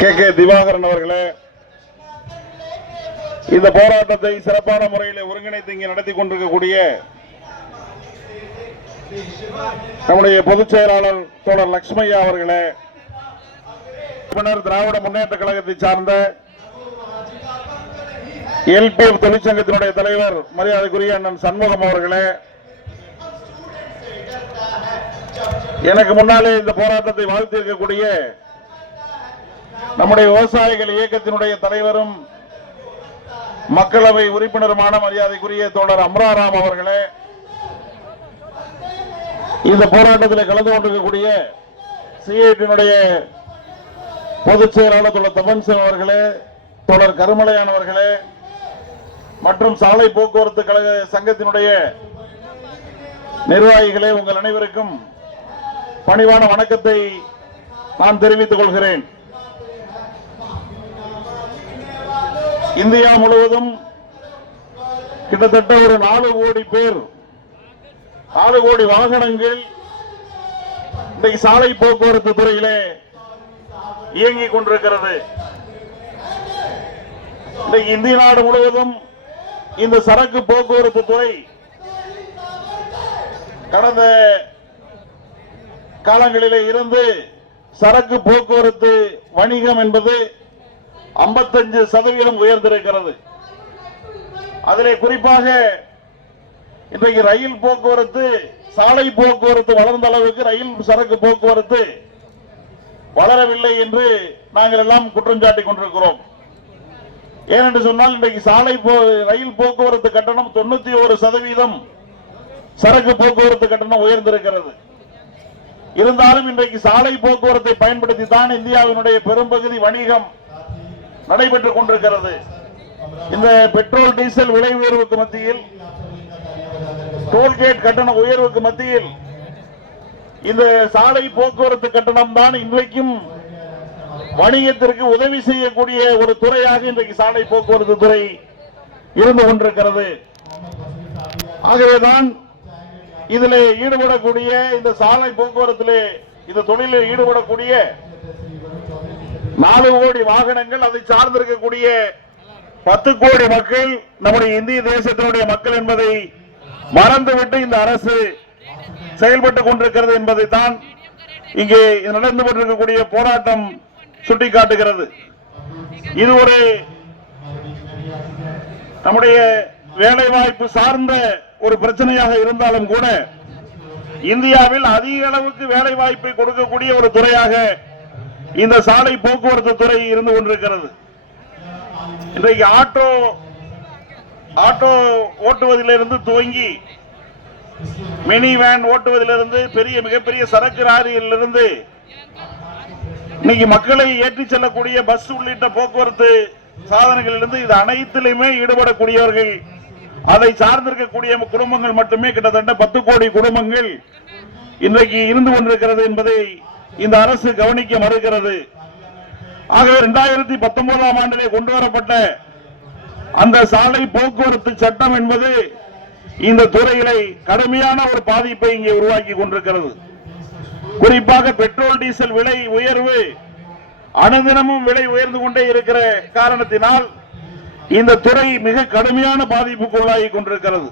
K Divakaran அவர்களே, இந்த போராட்டத்தை சிறப்பான முறையில் ஒருங்கிணைத்து இங்கே நடத்தி கொண்டிருக்கக்கூடிய நம்முடைய பொதுச் செயலாளர் தோழர் லட்சுமையா அவர்களே, திராவிட முன்னேற்ற கழகத்தை சார்ந்த எல்பிஎஃப் தொழிற்சங்கத்தினுடைய தலைவர் மரியாதைக்குரிய அண்ணன் சண்முகம் அவர்களே, எனக்கு முன்னாலே இந்த போராட்டத்தை வாழ்த்திருக்கக்கூடிய நம்முடைய விவசாயிகள் இயக்கத்தினுடைய தலைவரும் மக்களவை உறுப்பினருமான மரியாதைக்குரிய தோழர் அம்ராராம் அவர்களே, இந்த போராட்டத்தில் கலந்து கொண்டிருக்கக்கூடிய சிஐடியினுடைய பொதுச் செயலாளர் தோழர் தபன்சன் அவர்களே, தோழர் கருமலையான் அவர்களே மற்றும் சாலை போக்குவரத்து கழக சங்கத்தினுடைய நிர்வாகிகளே, உங்கள் அனைவருக்கும் பணிவான வணக்கத்தை நான் தெரிவித்துக் கொள்கிறேன். இந்தியா முழுவதும் கிட்டத்தட்ட ஒரு 4 கோடி பேர், 4 கோடி வாகனங்கள் இன்றைக்கு சாலை போக்குவரத்து துறையிலே இயங்கிக் கொண்டிருக்கிறது. இன்றைக்கு இந்திய நாடு முழுவதும் இந்த சரக்கு போக்குவரத்து துறை கடந்த காலங்களிலே இருந்து சரக்கு போக்குவரத்து வணிகம் என்பது 55% உயர்ந்திருக்கிறது. அதிலே குறிப்பாக இன்றைக்கு ரயில் போக்குவரத்து, சாலை போக்குவரத்து வளர்ந்த அளவுக்கு ரயில் சரக்கு போக்குவரத்து வளரவில்லை என்று நாங்கள் எல்லாம் குற்றம் சாட்டிக் கொண்டிருக்கிறோம். ஏனென்று சொன்னால் இன்றைக்கு ரயில் போக்குவரத்து கட்டணம் 91% சரக்கு போக்குவரத்து கட்டணம் உயர்ந்திருக்கிறது. இருந்தாலும் இன்றைக்கு சாலை போக்குவரத்தை பயன்படுத்தி தான் இந்தியாவினுடைய பெரும்பகுதி வணிகம் நடைபெற்றுக் கொண்டிருக்கிறது. இந்த பெட்ரோல் டீசல் விலை உயர்வுக்கு மத்தியில், டோல்கேட் கட்டண உயர்வுக்கு மத்தியில் இந்த சாலை போக்குவரத்து கட்டணம் தான் இன்றைக்கும் வணிகத்திற்கு உதவி செய்யக்கூடிய ஒரு துறையாக இன்றைக்கு சாலை போக்குவரத்து துறை இருந்து கொண்டிருக்கிறது. ஆகவேதான் இதில் ஈடுபடக்கூடிய, இந்த சாலை போக்குவரத்திலே இந்த தொழிலில் ஈடுபடக்கூடிய 4 கோடி வாகனங்கள், அதை சார்ந்திருக்கக்கூடிய 10 கோடி மக்கள் நம்முடைய இந்திய தேசத்தினுடைய மக்கள் என்பதை மறந்துவிட்டு இந்த அரசு செயல்பட்டுக் கொண்டிருக்கிறது என்பதை தான் இங்கே நடந்து கொண்டிருக்கக்கூடிய போராட்டம் சுட்டிக்காட்டுகிறது. இது ஒரு நம்முடைய வேலை வாய்ப்பு சார்ந்த ஒரு பிரச்சனையாக இருந்தாலும் கூட இந்தியாவில் அதிக அளவுக்கு வேலை வாய்ப்பை கொடுக்கக்கூடிய ஒரு துறையாக இந்த சாலை போக்குவரத்து துறை இருந்து கொண்டிருக்கிறது. இன்றைக்கு ஆட்டோ ஓட்டுவதிலிருந்து துவங்கி மினி வேன் ஓட்டுவதிலிருந்து மிகப்பெரிய சரக்கு லாரியிலிருந்து இன்னைக்கு மக்களை ஏற்றி செல்லக்கூடிய பஸ் உள்ளிட்ட போக்குவரத்து சாதனங்களிலிருந்து இது அனைத்திலுமே ஈடுபடக்கூடியவர்கள், அதை சார்ந்திருக்கக்கூடிய குடும்பங்கள் மட்டுமே கிட்டத்தட்ட 10 கோடி குடும்பங்கள் இன்றைக்கு இருந்து கொண்டிருக்கிறது என்பதை இந்த அரசு கவனிக்க மறுக்கிறது. ஆகவே 2019ஆம் ஆண்டிலே கொண்டு வரப்பட்ட அந்த சாலை போக்குவரத்து சட்டம் என்பது இந்த துறையிலே கடுமையான ஒரு பாதிப்பை இங்கே உருவாக்கி கொண்டிருக்கிறது. குறிப்பாக பெட்ரோல் டீசல் விலை உயர்வு அனுதினமும் விலை உயர்ந்து கொண்டே இருக்கிற காரணத்தினால் இந்த துறை மிக கடுமையான பாதிப்புக்கு உள்ளாகி கொண்டிருக்கிறது.